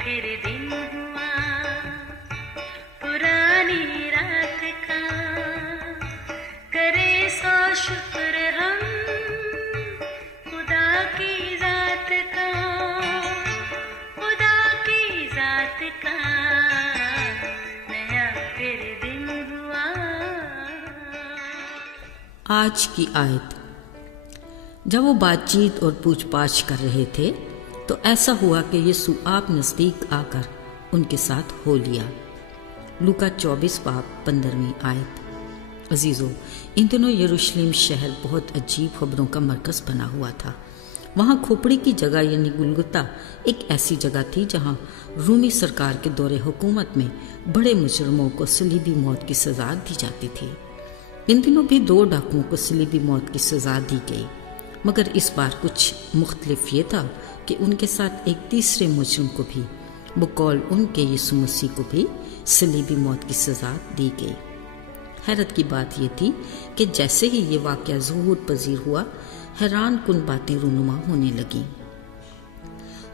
फिर दिन हुआ पुरानी रात का, करे सो शुक्र हम खुदा की जात का, खुदा की जात का, नया फिर दिन हुआ। आज की आयत। जब वो बातचीत और पूछताछ कर रहे थे तो ऐसा हुआ कि यीशु आप नज़दीक आकर उनके साथ हो लिया। लूका 24 बाब 15वीं आयत। अजीज़ों, इन दिनों यरूशलेम शहर बहुत अजीब खबरों का मरकज़ बना हुआ था। वहाँ खोपड़ी की जगह यानी गुलगुता एक ऐसी जगह थी जहाँ रूमी सरकार के दौरे हुकूमत में बड़े मुजरमों को सलीबी मौत की सज़ा दी जाती थी। इन दिनों भी 2 डाकुओं को सलीबी मौत की सज़ा दी गई, मगर इस बार कुछ मुख्तलिफ ये था कि उनके साथ एक तीसरे मुजरिम को भी, बकौल उनके यीशु मसीह को भी सलीबी मौत की सज़ा दी गई। हैरत की बात यह थी कि जैसे ही ये वाक़या ज़हूर पजीर हुआ, हैरान कुन बातें रूनुमा होने लगीं।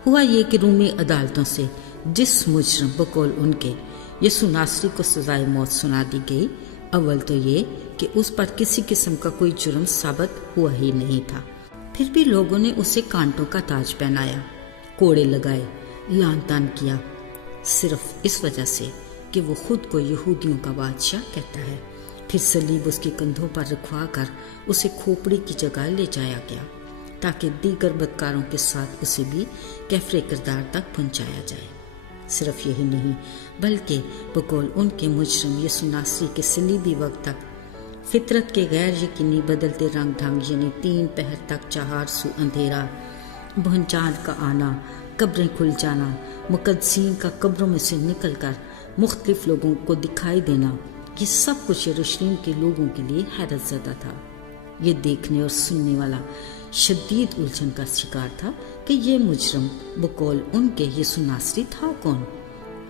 हुआ ये कि रूमी अदालतों से जिस मुजरिम बकौल उनके यीशु नासरी को सज़ाए मौत सुना दी गई, अव्वल तो ये कि उस पर किसी किस्म का कोई जुर्म साबित हुआ ही नहीं था। फिर भी लोगों ने उसे कांटों का ताज पहनाया, कोड़े लगाए, लान तान किया, सिर्फ इस वजह से कि वो खुद को यहूदियों का बादशाह कहता है। फिर सलीब उसके कंधों पर रखवा कर उसे खोपड़ी की जगह ले जाया गया ताकि दीगर बदकारों के साथ उसे भी कैफरे किरदार तक पहुंचाया जाए। सिर्फ यही नहीं, बल्कि बकौल उनके मुजरिम यीशु नासरी के सलीबी वक्त तक फितरत के गैर यकीनी बदलते रंग ढंग यानी 3 पहर तक 4 सू अंधेरा, भंचार का आना, कब्रें खुल जाना, मुकद्दसीन का कब्रों में से निकलकर मुख्तलिफ लोगों को दिखाई देना, ये सब कुछ यरूशलेम के लोगों के लिए हैरत ज़दा था। ये देखने और सुनने वाला शदीद उलझन का शिकार था कि ये मुजरम बकौल उनके यीशु नासरी था कौन।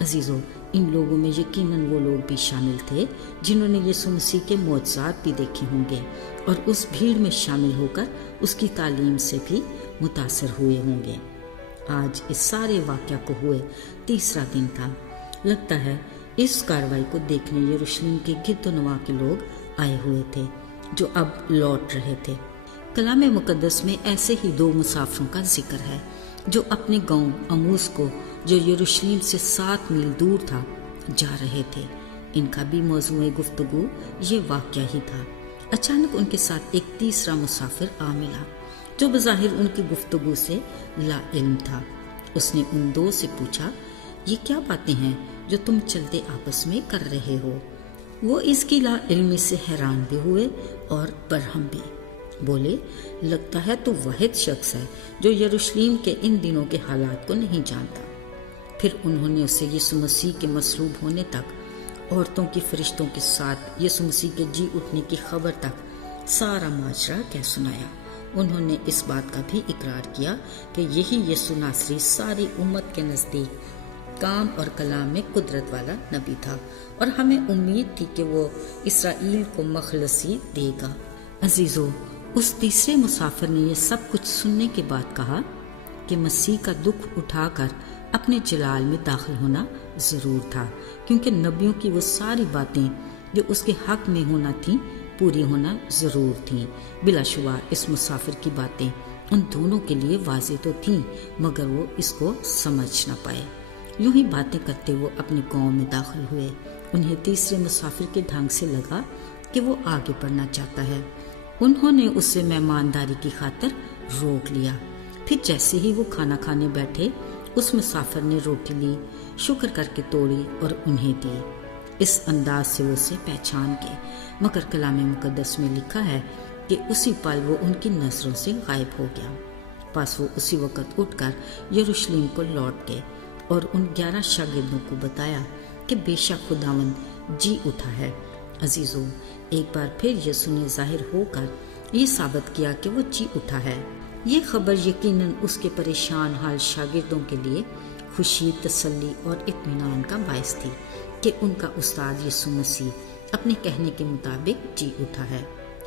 अजीज़ों, इन लोगों में यकीनन वो लोग भी शामिल थे जिन्होंने यीशु मसीह के मौजज़ात भी देखे होंगे और उस भीड़ में शामिल होकर उसकी तालीम से भी मुतासर हुए होंगे। आज इस सारे वाक़या को हुए 3रा दिन था। लगता है इस कार्रवाई को देखने यरूशलेम के गिरदोनवा के लोग आए हुए थे जो अब लौट रहे थे। कलाम मुकद्दस में ऐसे ही 2 मुसाफिरों का जिक्र है जो अपने गांव अमूस को, जो यरूशलेम से 7 मील दूर था, जा रहे थे। इनका भी मौज़ूए गुफ्तगू ये वाक़या ही था। अचानक उनके साथ एक तीसरा मुसाफिर आ मिला जो बज़ाहिर उनकी गुफ्तगू से ला इल्म था। उसने उन 2 से पूछा, ये क्या बातें हैं जो तुम चलते आपस में कर रहे हो? वो इसकी ला इल्मी से हैरान भी हुए और बरहम भी। बोले, लगता है तो वाहिद शख्स है जो यरूशलेम के इन दिनों के हालात को नहीं जानता। फिर उन्होंने उसे यीशु मसीह के मसलूब होने तक, औरतों की फरिश्तों के साथ यीशु मसीह के जी उठने की खबर तक सारा माजरा कह सुनाया। उन्होंने इस बात का भी इकरार किया कि यही यीशु नासरी सारी उम्मत के नज़दीक काम और कलाम में कुदरत वाला नबी था और हमें उम्मीद थी कि वो इसराइल को मखलसी देगा। अजीज़ों, उस तीसरे मुसाफिर ने यह सब कुछ सुनने के बाद कहा कि मसीह का दुख उठाकर अपने जलाल में दाखिल होना ज़रूर था, क्योंकि नबियों की वो सारी बातें जो उसके हक में होना थी पूरी होना ज़रूर थी। बिलाशुबा इस मुसाफिर की बातें उन दोनों के लिए वाज़ेह तो थीं, मगर वो इसको समझ न पाए। यूं ही बातें करते वो अपने गांव में दाखिल हुए। उन्हें तीसरे मुसाफिर के ढंग से लगा कि वो आगे बढ़ना चाहता है। उन्होंने उसे मेहमानदारी की खातिर रोक लिया। फिर जैसे ही वो खाना खाने बैठे, उस मुसाफिर ने रोटी ली, शुक्र करके तोड़ी और उन्हें दी। इस अंदाज से वो उसे पहचान गए, मगर कलाम मुकद्दस में लिखा है कि उसी पल वो उनकी नजरों से गायब हो गया। बस वो उसी वक्त उठकर यरूशलेम को लौट गए और उन 11 शागिर्दों को बताया कि बेशक खुदावंद जी उठा है। अजीजों, एक बार फिर यीशु ने जाहिर होकर ये साबित किया कि वो जी उठा है। ये खबर यकीनन उसके परेशान हाल शागिर्दों के लिए खुशी, तसल्ली और इत्मीनान का बायस थी कि उनका उस्ताद यीशु मसीह अपने कहने के मुताबिक जी उठा है।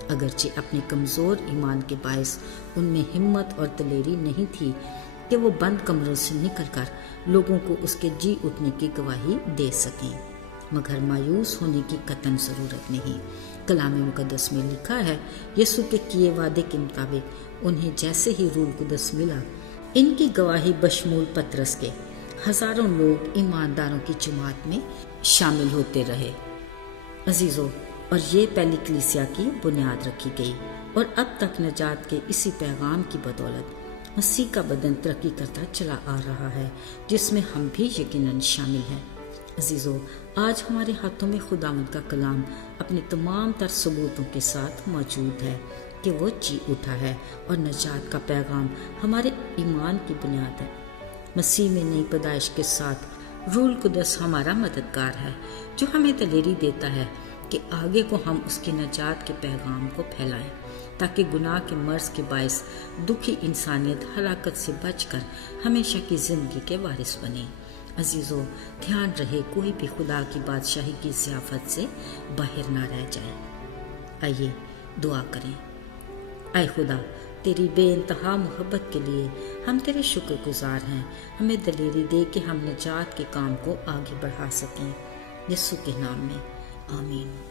अगरचे अपने कमज़ोर ईमान के बायस उनमें हिम्मत और दलेरी नहीं थी, کہ وہ بند کمروں سے نکل کر لوگوں کو اس کے جی اٹھنے کی گواہی دے سکیں، مگر مایوس ہونے کی قطعاً ضرورت نہیں۔ کلام مقدس میں لکھا ہے، یسوع کے کیے وعدے کے مطابق انہیں جیسے ہی روح القدس ملا، ان کی گواہی بشمول پطرس کے ہزاروں لوگ ایمانداروں کی جماعت میں شامل ہوتے رہے۔ عزیزو، اور یہ پہلی کلیسیا کی بنیاد رکھی گئی، اور اب تک نجات کے اسی پیغام کی بدولت مسیح کا بدن ترقی کرتا چلا آ رہا ہے، جس میں ہم بھی یقیناً شامل ہیں۔ عزیزو، آج ہمارے ہاتھوں میں خداوند کا کلام اپنے تمام تر ثبوتوں کے ساتھ موجود ہے کہ وہ جی اٹھا ہے، اور نجات کا پیغام ہمارے ایمان کی بنیاد ہے۔ مسیح میں نئی پیدائش کے ساتھ روح القدس ہمارا مددگار ہے، جو ہمیں دلیری دیتا ہے کہ آگے کو ہم اس کی نجات کے پیغام کو پھیلائیں، تاکہ گناہ کے مرض کے باعث دکھی انسانیت ہلاکت سے بچ کر ہمیشہ کی زندگی کے وارث بنے۔ عزیزو، دھیان رہے کوئی بھی خدا کی بادشاہی کی ضیافت سے باہر نہ رہ جائے۔ آئیے دعا کریں۔ اے خدا، تیری بے انتہا محبت کے لیے ہم تیرے شکر گزار ہیں۔ ہمیں دلیری دے کہ ہم نجات کے کام کو آگے بڑھا سکیں۔ یسوع کے نام میں آمین۔